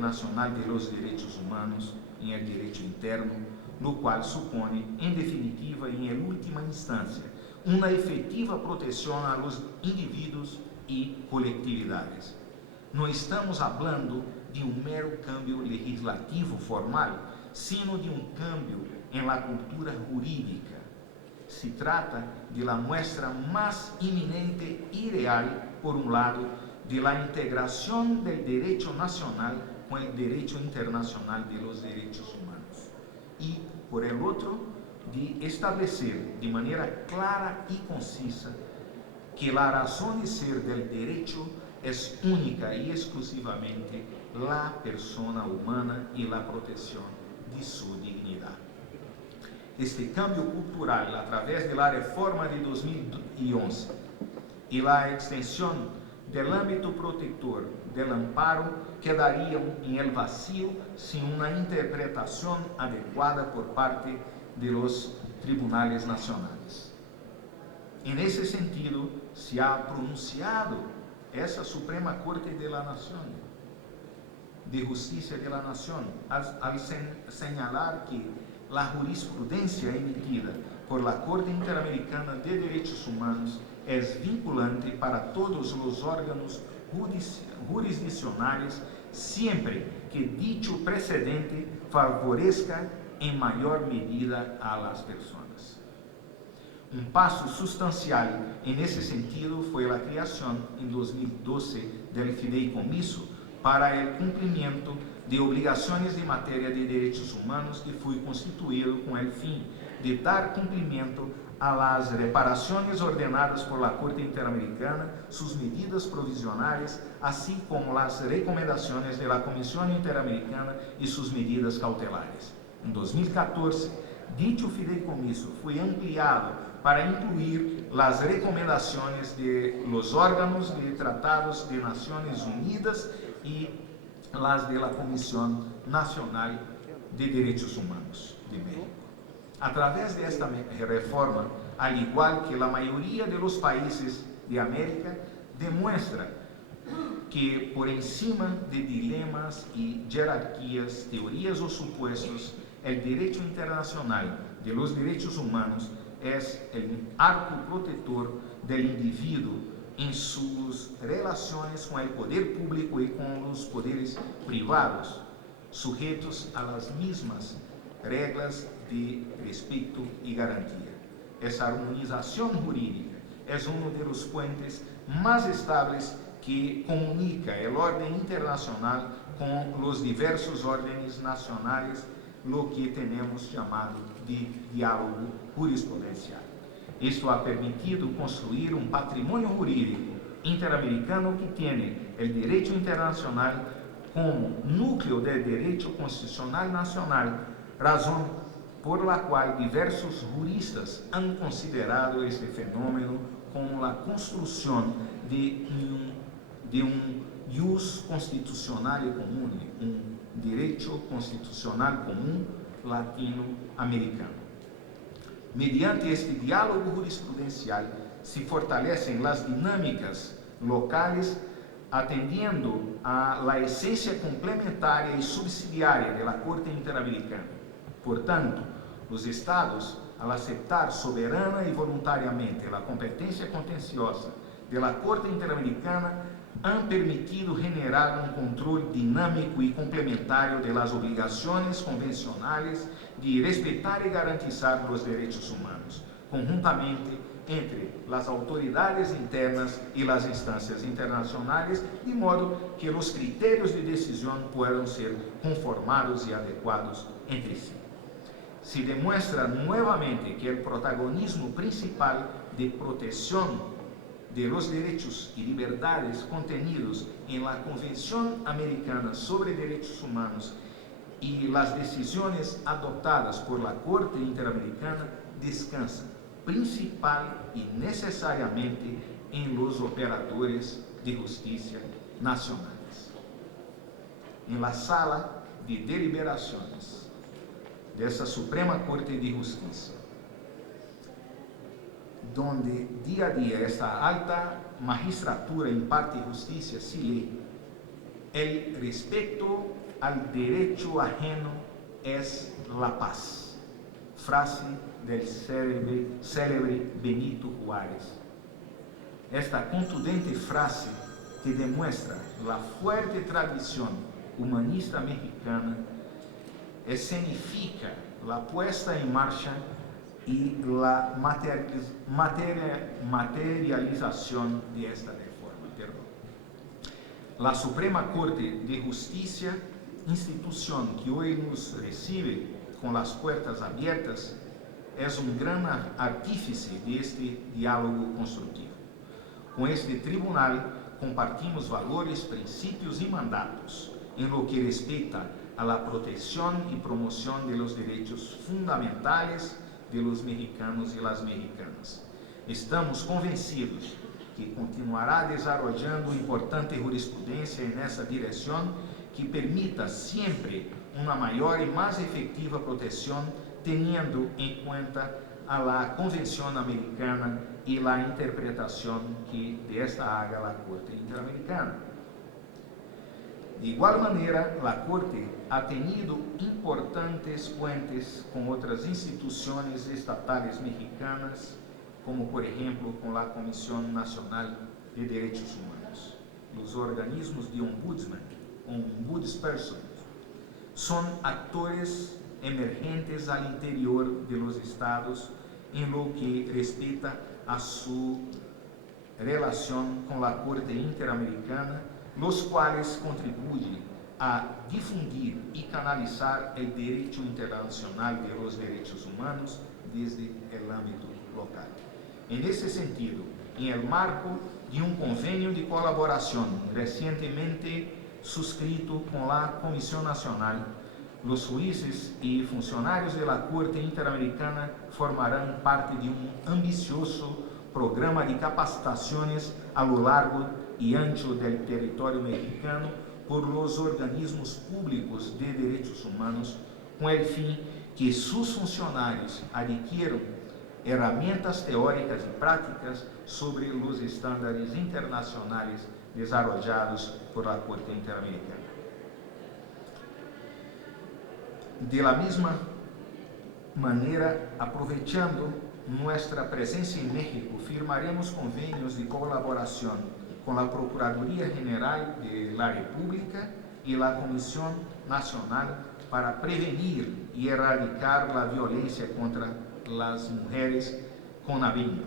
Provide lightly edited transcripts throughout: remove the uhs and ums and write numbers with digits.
Nacional de los Derechos Humanos en el Derecho Interno, lo cual supone, en definitiva y en última instancia, una efectiva protección a los individuos y colectividades. No estamos hablando de un mero cambio legislativo formal, sino de un cambio en la cultura jurídica. Se trata de la muestra más inminente y real, por un lado, de la integración del derecho nacional con el derecho internacional de los derechos humanos y, por el otro, de establecer de manera clara y concisa que la razón de ser del derecho es única y exclusivamente la persona humana y la protección de su dignidad. Este cambio cultural a través de la reforma de 2011 y la extensión del ámbito protector del amparo quedarían en el vacío sin una interpretación adecuada por parte de los tribunales nacionales. En ese sentido, se ha pronunciado esa Suprema Corte de la Nación, de Justicia de la Nación, al señalar que la jurisprudencia emitida por la Corte Interamericana de Derechos Humanos es vinculante para todos los órganos jurisdiccionales siempre que dicho precedente favorezca en mayor medida a las personas. Un paso sustancial en ese sentido fue la creación en 2012 del Fideicomiso para el cumplimiento de obligaciones de materia de derechos humanos, que fue constituido con el fin de dar cumplimiento a las reparaciones ordenadas por la Corte Interamericana, sus medidas provisionales, así como las recomendaciones de la Comisión Interamericana y sus medidas cautelares. En 2014, dicho fideicomiso fue ampliado para incluir las recomendaciones de los órganos de tratados de Naciones Unidas y las de la Comisión Nacional de Derechos Humanos de México. A través de esta reforma, al igual que la mayoría de los países de América, demuestra que por encima de dilemas y jerarquías, teorías o supuestos, el derecho internacional de los derechos humanos es el arco protector del individuo en sus relaciones con el poder público y con los poderes privados, sujetos a las mismas reglas de respeto y garantía. Esa armonización jurídica es uno de los puentes más estables que comunica el orden internacional con los diversos órdenes nacionales, lo que tenemos llamado de diálogo jurisprudencial. Esto ha permitido construir un patrimonio jurídico interamericano que tiene el derecho internacional como núcleo del derecho constitucional nacional, razón por la cual diversos juristas han considerado este fenómeno como la construcción de un ius constitucional común, un derecho constitucional común latinoamericano. Mediante este diálogo jurisprudencial se fortalecen las dinámicas locales, atendiendo a la esencia complementaria y subsidiaria de la Corte Interamericana. Por tanto, los estados, al aceptar soberana y voluntariamente la competencia contenciosa de la Corte Interamericana, han permitido generar un control dinámico y complementario de las obligaciones convencionales de respetar y garantizar los derechos humanos, conjuntamente entre las autoridades internas y las instancias internacionales, de modo que los criterios de decisión puedan ser conformados y adecuados entre sí. Se demuestra nuevamente que el protagonismo principal de protección de los derechos y libertades contenidos en la Convención Americana sobre Derechos Humanos y las decisiones adoptadas por la Corte Interamericana descansan principal y necesariamente en los operadores de justicia nacionales. En la sala de deliberaciones de esa Suprema Corte de Justicia, donde día a día esta alta magistratura imparte justicia, se lee: el respeto al derecho ajeno es la paz. Frase del célebre Benito Juárez. Esta contundente frase que demuestra la fuerte tradición humanista mexicana escenifica la puesta en marcha y la materialización de esta reforma. La Suprema Corte de Justicia, institución que hoy nos recibe con las puertas abiertas, es un gran artífice de este diálogo constructivo. Com este tribunal compartimos valores, princípios y mandatos en lo que respecta a la protección y promoción de los derechos fundamentales de los mexicanos y las mexicanas. Estamos convencidos que continuará desarrollando importante jurisprudencia en esa dirección que permita siempre una mayor y más efectiva protección, teniendo en cuenta a la Convención Americana y la interpretación que de esta haga la Corte Interamericana. De igual manera, la Corte ha tenido importantes puentes con otras instituciones estatales mexicanas, como por ejemplo con la Comisión Nacional de Derechos Humanos. Los organismos de ombudsman, ombudsperson, son actores emergentes al interior de los estados en lo que respecta a su relación con la Corte Interamericana, los cuales contribuyen a difundir y canalizar el derecho internacional de los derechos humanos desde el ámbito local. En ese sentido, en el marco de un convenio de colaboración recientemente suscrito con la Comisión Nacional, los jueces y funcionarios de la Corte Interamericana formarán parte de un ambicioso programa de capacitaciones a lo largo y ancho del territorio mexicano por los organismos públicos de derechos humanos, con el fin que sus funcionarios adquieran herramientas teóricas y prácticas sobre los estándares internacionales desarrollados por la Corte Interamericana. De la misma manera, aprovechando nuestra presencia en México, firmaremos convenios de colaboración con la Procuraduría General de la República y la Comisión Nacional para prevenir y erradicar la violencia contra las mujeres CONAVIM,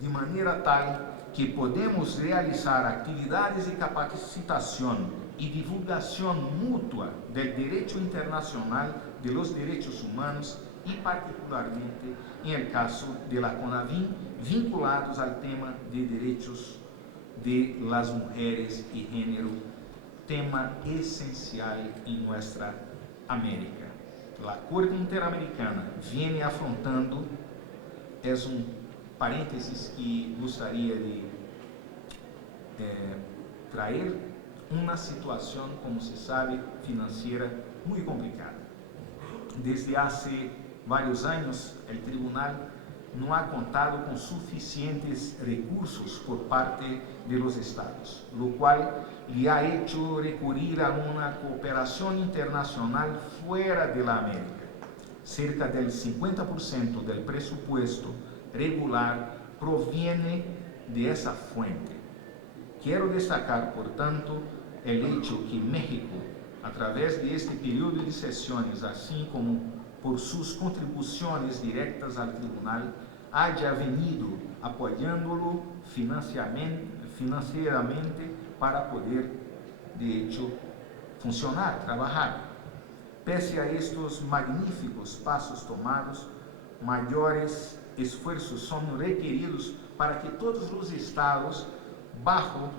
de manera tal que podemos realizar actividades de capacitación y divulgación mutua del derecho internacional de los derechos humanos y particularmente en el caso de la CONAVIM vinculados al tema de derechos de las mujeres y género, tema esencial en nuestra América. La Corte Interamericana viene afrontando, es un paréntesis que gostaria de traer, uma situação, como se sabe, financeira muito complicada. Desde há vários anos, o tribunal não ha contado com suficientes recursos por parte de los estados, lo cual le ha hecho recurrir a una cooperación internacional fuera de la América. Cerca del 50% del presupuesto regular proviene de esa fuente. Quiero destacar, por tanto, el hecho que México, a través de este periodo de sesiones, así como por sus contribuciones directas al tribunal, haya venido apoyándolo financieramente para poder, de hecho, funcionar, trabajar. Pese a estos magníficos pasos tomados, mayores esfuerzos son requeridos para que todos los estados, bajo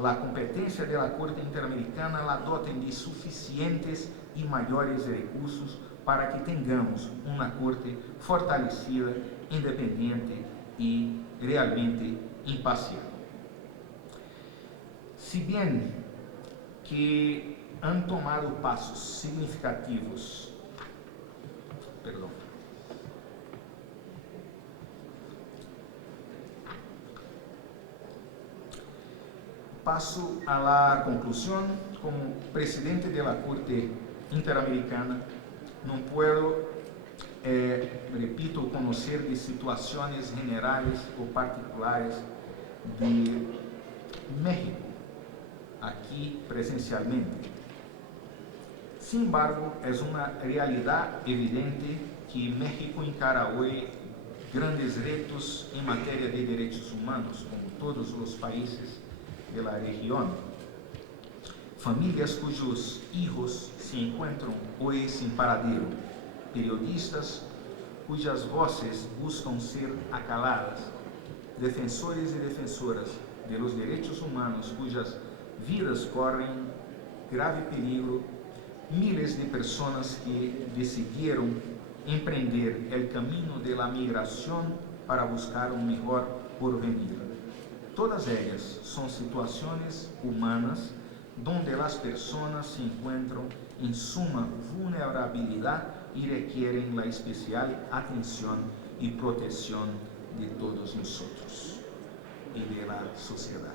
la competencia de la Corte Interamericana, la doten de suficientes y mayores recursos para que tengamos una Corte fortalecida, independiente y realmente imparcial. Si bien que han tomado pasos significativos, paso a la conclusión. Como presidente de la Corte Interamericana, no puedo, repito, conocer de situaciones generales o particulares de México, aquí presencialmente. Sin embargo, es una realidad evidente que México encara hoy grandes retos en materia de derechos humanos, como todos los países de la región. Familias cuyos hijos se encuentran hoy sin paradero, periodistas cuyas voces buscan ser acaladas, defensores y defensoras de los derechos humanos cuyas vidas corren grave peligro, miles de personas que decidieron emprender el camino de la migración para buscar un mejor porvenir. Todas ellas son situaciones humanas donde las personas se encuentran en suma vulnerabilidad y requieren la especial atención y protección de todos nosotros y de la sociedad.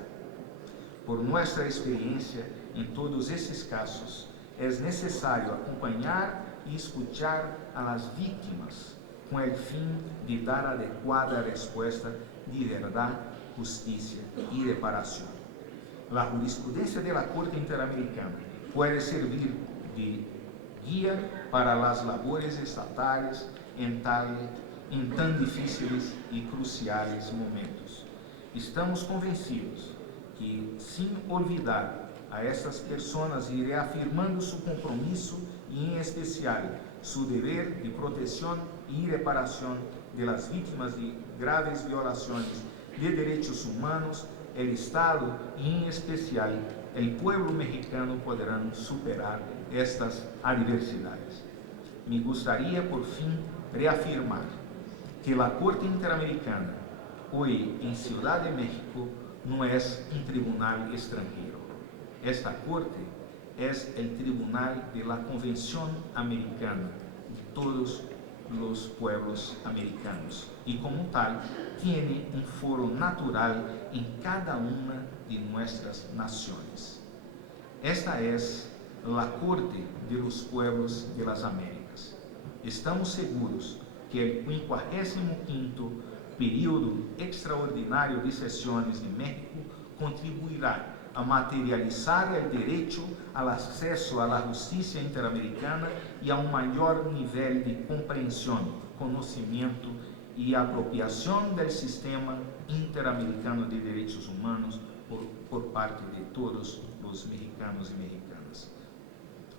Por nuestra experiencia en todos estos casos, es necesario acompañar y escuchar a las víctimas con el fin de dar adecuada respuesta de verdad, justicia y reparación. La jurisprudencia de la Corte Interamericana puede servir de guía para las labores estatales en tan difíciles y cruciales momentos. Estamos convencidos que, sin olvidar a estas personas y reafirmando su compromiso y en especial su deber de protección y reparación de las víctimas de graves violaciones de derechos humanos, el Estado y en especial el pueblo mexicano podrán superar estas adversidades. Me gustaría por fin reafirmar que la Corte Interamericana hoy en Ciudad de México no es un tribunal extranjero. Esta Corte es el tribunal de la Convención Americana de todos los pueblos americanos y como tal tiene un foro natural en cada una de nuestras naciones. Esta es la Corte de los Pueblos de las Américas. Estamos seguros que el 55º período extraordinario de sesiones de México contribuirá a materializar el derecho al acceso a la justicia interamericana y a un mayor nivel de comprensión, conocimiento y apropiación del sistema interamericano de derechos humanos por parte de todos los mexicanos y mexicanas.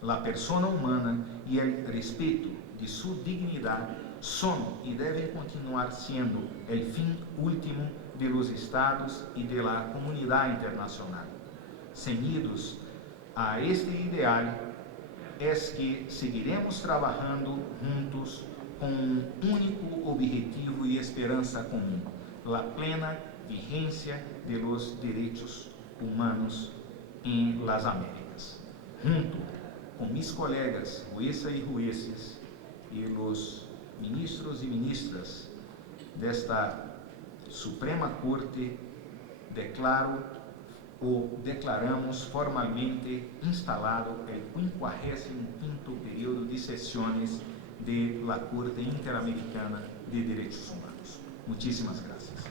La persona humana y el respeto de su dignidad son y deben continuar siendo el fin último de los estados y de la comunidad internacional. Ceñidos a este ideal es que seguiremos trabajando juntos con un único objetivo y esperanza común: la plena vigencia de los derechos humanos en las Américas. Junto con mis colegas juezas y jueces y los ministros y ministras de esta Suprema Corte, declaramos formalmente instalado el 55º período de sesiones de la Corte Interamericana de Derechos Humanos. Muchísimas gracias.